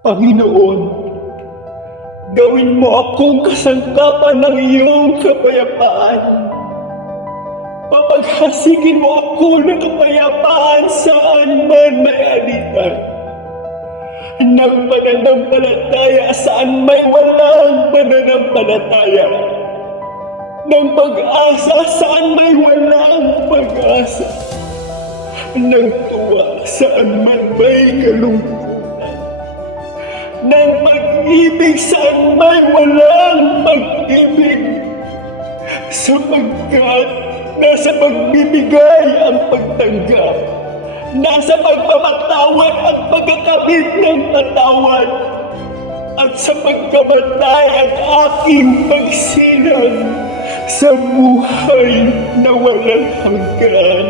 Panginoon, gawin mo akong kasangkapan ng iyong kapayapaan. Papaghasigin mo ako ng kapayapaan saan man may alitan. Ng pananampalataya saan may walang pananampalataya. Ng pag-asa saan may walang pag-asa. Ng tuwa saan man may kalungkutan. Ng pag-ibig saan may walang pag-ibig. Sapagkat nasa pagbibigay ang pagtanggap. Nasa pagpapatawad ang pagkakabit ng patawad. At sa pagkamatay ang aking pagsinang sa buhay na walang hanggan.